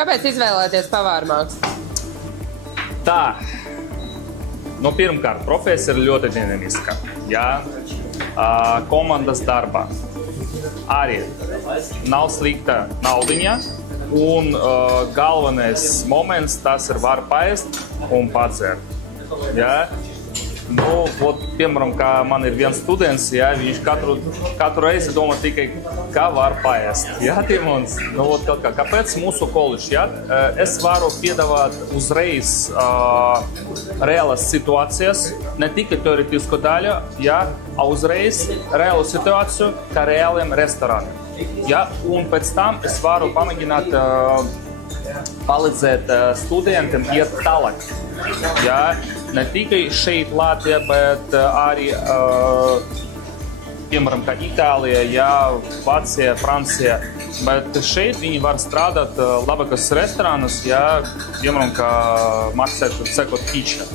Kāpēc izvēlēties pavāra mākslu? Tā, pirmkārt, profesija ir ļoti dinamiska. Jā, komandas darbā arī nav slikta naudiņa, un galvenais moments tas ir var paēst un padzert. Jā. Piemēram, kā man ir viens students, jā, viņš katru reizi domā tikai, kā var paēst. Jā, Timons, kāpēc mūsu koledžs, jā, es varu piedāvāt uzreiz reālas situācijas, ne tikai teorētisku daļu, jā, uzreiz reālu situāciju kā reāliem restorāniem. Jā, un pēc tam es varu pamēģināt palīdzēt studentiem iet tālāk. Jā, ne tikai šeit Latvijā, bet arī, piemēram, kā Itālijā, jā, Vācijā, Francijā. Bet šeit viņi var strādāt labākos restorānos, jā, piemēram, kā Marks Sekot Kitchen.